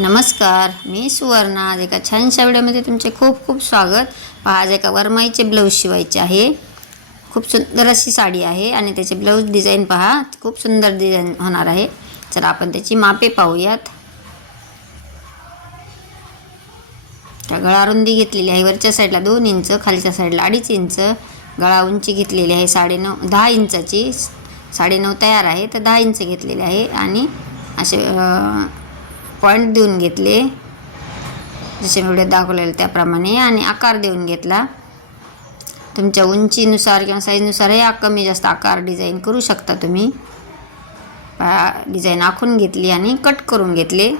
नमस्कार मी सुवर्णा. आज एका छानशा व्हिडिओमध्ये तुमचे खूप खूप स्वागत. पहा आज एका वरमाईचे ब्लाऊज शिवायचे आहे. खूप सुंदर अशी साडी आहे आणि त्याचे ब्लाऊज डिझाईन पहा खूप सुंदर डिझाईन होणार आहे. चला आपण त्याची मापे पाहूयात. त्या गळा रुंदी घेतलेली आहे. वरच्या साईडला दोन इंच खालच्या साईडला अडीच इंच. गळा उंची घेतलेली आहे साडेनऊ दहा इंचाची. साडेनऊ तयार आहे तर दहा इंच घेतलेली आहे. आणि असे पॉईंट देऊन घेतले. जसे मी व्हिडिओ दाखवलेले त्याप्रमाणे. आणि आकार देऊन घेतला. तुमच्या उंचीनुसार किंवा साईजनुसार हे कमी जास्त आकार डिझाईन करू शकता तुम्ही. डिझाईन आखून घेतली आणि कट करून घेतले.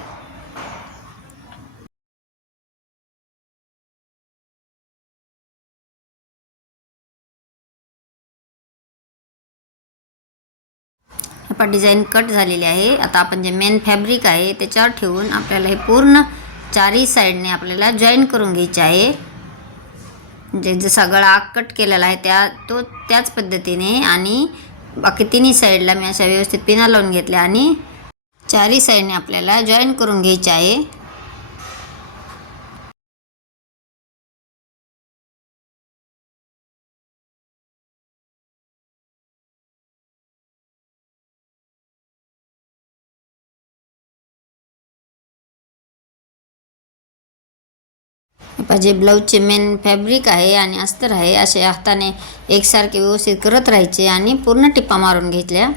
आपण डिझाईन कट झालेली आहे. आता आपण जे मेन फॅब्रिक आहे त्याच्यावर ठेवून आपल्याला हे पूर्ण चारही साईडने आपल्याला जॉईन करून घ्यायचे आहे. म्हणजे जसा गळा कट केलेला आहे त्या तो त्याच पद्धतीने आणि बाकी तिन्ही साईडला मी अशा व्यवस्थित पिना लावून घेतल्या आणि चारही साईडने आपल्याला जॉईन करून घ्यायचे आहे. जे ब्लाऊजचे मेन फॅब्रिक आहे आणि अस्तर आहे असे हाताने एकसारखे व्यवस्थित करत राहायचे आणि पूर्ण टिप्पा मारून घेतल्या.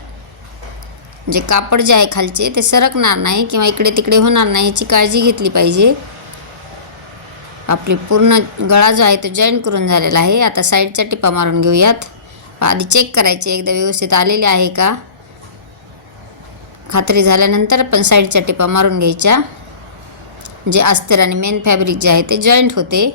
जे कापड जे आहे खालचे ते सरकणार नाही किंवा इकडे तिकडे होणार नाही याची काळजी घेतली पाहिजे. आपली पूर्ण गळा जो आहे तो जॉईन करून झालेला आहे. आता साईडच्या टिप्पा मारून घेऊयात. आधी चेक करायचे एकदा व्यवस्थित आलेले आहे का? खात्री झाल्यानंतर पण साईडच्या टिपा मारून घ्यायच्या जे अस्तर आणि मेन फॅब्रिक जे आहे ते जॉईंट होते.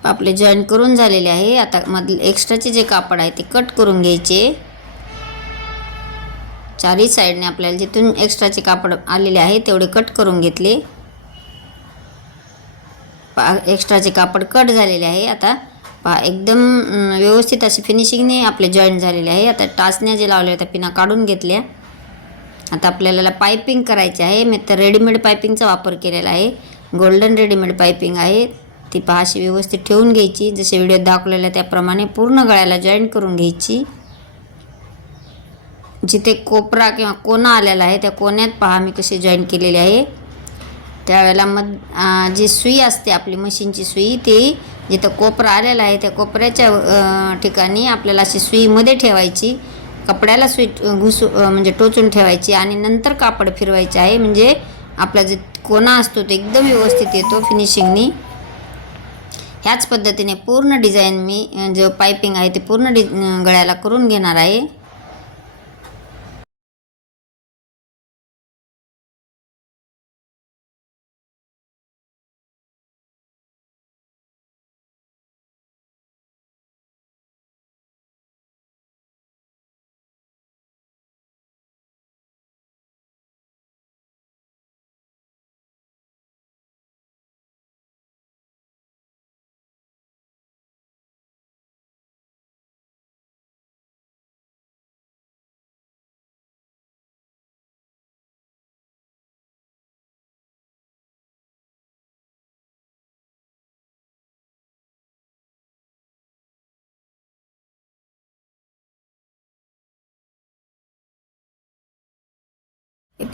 आपले जॉईंट करून झालेले आहे. आता मधले एक्स्ट्राचे जे कापड आहे ते कट करून घ्यायचे. चारही साईडने आपल्याला जिथून एक्स्ट्राचे कापड आलेले आहे तेवढे कट करून घेतले. पा एक्स्ट्राचे कापड कट झालेले आहे आता पहा एकदम व्यवस्थित असे फिनिशिंगने आपले जॉईंट झालेले आहे. आता टाचण्या जे लावल्या त्या पिना काढून घेतल्या. आता आपल्याला पायपिंग करायची आहे. मी तर रेडीमेड पायपिंगचा वापर केलेला आहे. गोल्डन रेडीमेड पायपिंग आहे. ती पहा अशी व्यवस्थित ठेवून घ्यायची. जसे व्हिडिओ दाखवलेल्या त्याप्रमाणे पूर्ण गळ्याला जॉईंट करून घ्यायची. जिथे कोपरा किंवा कोना आलेला आहे त्या कोण्यात पहा मी कशी जॉईन केलेली आहे. त्यावेळेला मग जी सुई असते आपली मशीनची सुई ती जिथं कोपरा आलेला आहे त्या कोपऱ्याच्या ठिकाणी आपल्याला अशी सुईमध्ये ठेवायची. कपड्याला सुई घुसू म्हणजे टोचून ठेवायची आणि नंतर कापड फिरवायचे आहे. म्हणजे आपला जे कोणा असतो तो एकदम व्यवस्थित येतो फिनिशिंगनी ह्याच पद्धतीने पूर्ण डिझाईन मी जो पायपिंग आहे ते पूर्ण डि गळ्याला करून घेणार आहे.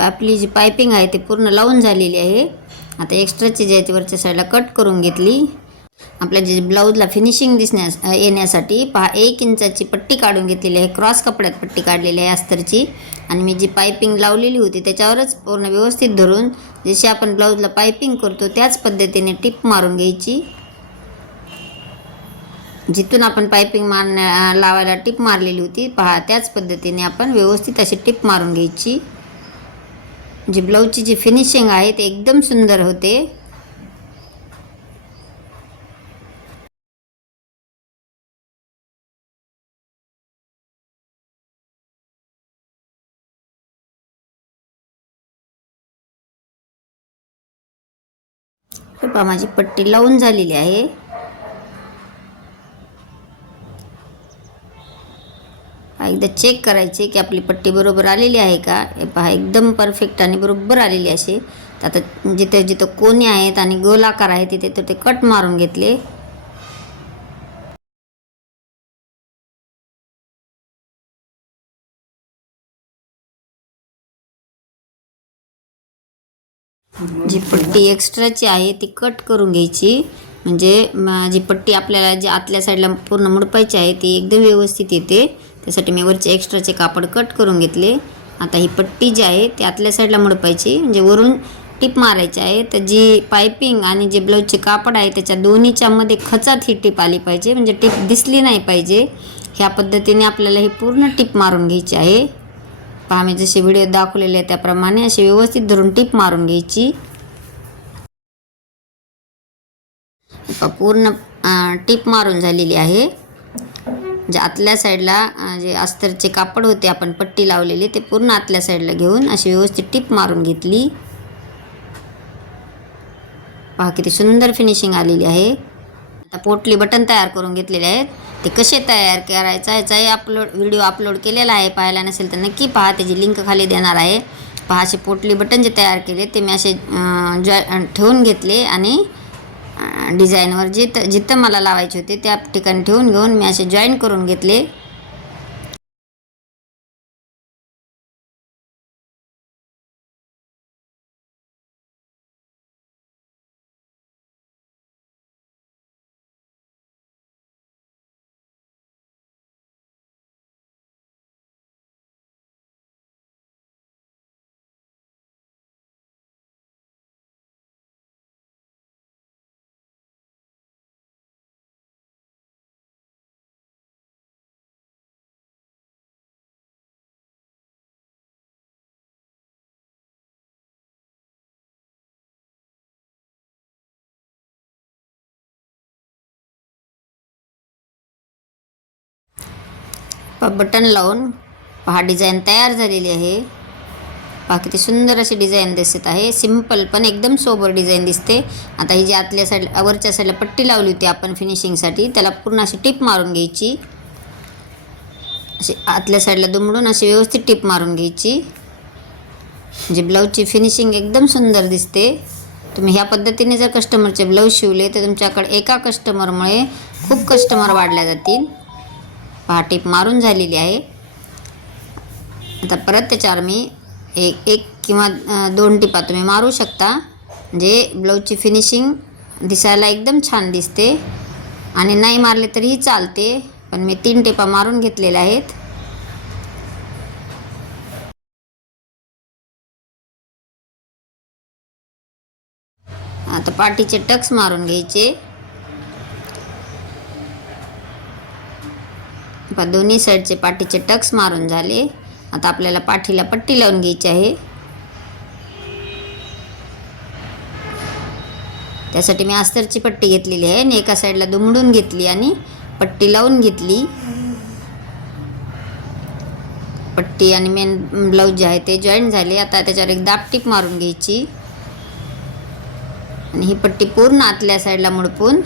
आपली जी पायपिंग आहे ती पूर्ण लावून झालेली आहे. आता एक्स्ट्राची जी आहे ती वरच्या साईडला कट करून घेतली. आपल्या जे ब्लाऊजला फिनिशिंग दिसण्यास येण्यासाठी पहा एक इंचाची पट्टी काढून घेतलेली आहे. क्रॉस कपड्यात पट्टी काढलेली आहे अस्तरची. आणि मी जी पायपिंग लावलेली होती त्याच्यावरच पूर्ण व्यवस्थित धरून जशी आपण ब्लाऊजला पायपिंग करतो त्याच पद्धतीने टिप मारून घ्यायची. जिथून आपण पायपिंग मारण्या लावायला टिप मारलेली होती पहा त्याच पद्धतीने आपण व्यवस्थित अशी टिप मारून घ्यायची. जी ब्लाऊजची जी फिनिशिंग आहे ते एकदम सुंदर होते. हे पहा माझी पट्टी लावून झालेली आहे. एकदा चेक करायचे की आपली पट्टी बरोबर आलेली आहे का? हे पहा एकदम परफेक्ट आणि बरोबर आलेली असे तर आता जिथे जिथं कोणी आहेत आणि गोलाकार आहे तिथे तर ते कट मारून घेतले. जी पट्टी एक्स्ट्राची आहे ती कट करून घ्यायची. म्हणजे जी पट्टी आपल्याला जी आतल्या साईडला पूर्ण मुडपायची आहे ती एकदम व्यवस्थित येते. त्यासाठी मी वरचे एक्स्ट्राचे कापड कट करून घेतले. आता ही पट्टी जी आहे ती आतल्या साईडला मुडपायची. म्हणजे वरून टीप मारायची आहे. तर जी पायपिंग आणि जे ब्लाऊजचे कापड आहे त्याच्या दोन्हीच्यामध्ये खचात ही टीप आली पाहिजे. म्हणजे टीप दिसली नाही पाहिजे. ह्या पद्धतीने आपल्याला ही पूर्ण टीप मारून घ्यायची आहे. पहा मी जसे व्हिडिओ दाखवलेले आहे त्याप्रमाणे अशी व्यवस्थित धरून टीप मारून घ्यायची. पूर्ण टिप टीप मारून झालेली आहे. जे आतल्या साईडला जे अस्तरचे कापड होते आपण पट्टी लावलेली ते पूर्ण आतल्या साईडला घेऊन अशी व्यवस्थित टिप मारून घेतली. पहा किती सुंदर फिनिशिंग आलेली आहे. आता पोटली बटन तयार करून घेतलेले आहेत. ते कसे तयार करायचं याचाही अपलोड व्हिडिओ अपलोड केलेला आहे. पाहायला नसेल तर नक्की पहा त्याची लिंक खाली देणार आहे. पहा असे पोटली बटन जे तयार केले ते मी असे जॉ ठेवून घेतले आणि डिझाईनवर जिथं जिथं मला लावायचे होते त्या ठिकाणी ठेवून घेऊन मी असे जॉईन करून घेतले. बटन लावून पहा डिझाईन तयार झालेली आहे. पहा किती सुंदर अशी डिझाईन दिसत आहे. सिंपल पण एकदम सोबर डिझाईन दिसते. आता ही जी आतल्या साईड वरच्या साईडला पट्टी लावली होती आपण फिनिशिंगसाठी त्याला पूर्ण अशी टिप मारून घ्यायची. अशी आतल्या साईडला दुमडून अशी व्यवस्थित टिप मारून घ्यायची. म्हणजे ब्लाऊजची फिनिशिंग एकदम सुंदर दिसते. तुम्ही ह्या पद्धतीने जर कस्टमरचे ब्लाऊज शिवले तर तुमच्याकडे एका कस्टमरमुळे खूप कस्टमर वाढल्या जातील. पहा टीप मारून झालेली आहे. आता परत त्याच्यावर मी एक एक किंवा दोन टिपा तुम्ही मारू शकता. म्हणजे ब्लाऊजची फिनिशिंग दिसायला एकदम छान दिसते. आणि नाही मारले तरीही चालते पण मी तीन टिपा मारून घेतलेल्या आहेत. आता पाठीचे टक्स मारून घ्यायचे. पहा दोन्ही साईडचे पाठीचे टक्स मारून झाले. आता आपल्याला पाठीला पट्टी लावून घ्यायची आहे. त्यासाठी मी अस्तरची पट्टी घेतलेली आहे आणि एका साईडला दुमडून घेतली आणि पट्टी लावून घेतली. पट्टी आणि मेन ब्लाऊज जे आहे ते जॉईंट झाले. आता त्याच्यावर एक दापटीप मारून घ्यायची. आणि ही पट्टी पूर्ण आतल्या साईडला मुडपून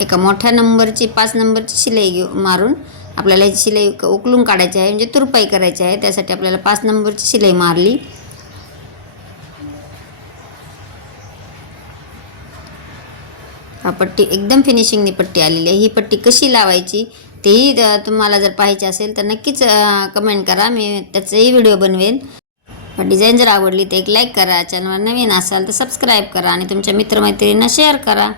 एका मोठ्या नंबरची पाच नंबरची शिलाई घेऊ मारून आपल्याला ही शिलाई क- उकलून काढायची आहे म्हणजे तुरपाई करायची आहे. त्यासाठी आपल्याला पाच नंबरची शिलाई मारली. हा पट्टी एकदम फिनिशिंगनी पट्टी आलेली आहे. ही पट्टी कशी लावायची तेही तुम्हाला जर पाहायची असेल तर नक्कीच कमेंट करा. मी त्याचंही व्हिडिओ बनवेन. डिझाईन जर आवडली तर एक लाईक करा. चॅनलवर नवीन असाल तर सबस्क्राईब करा. आणि तुमच्या मित्रमैत्रिणींना शेअर करा.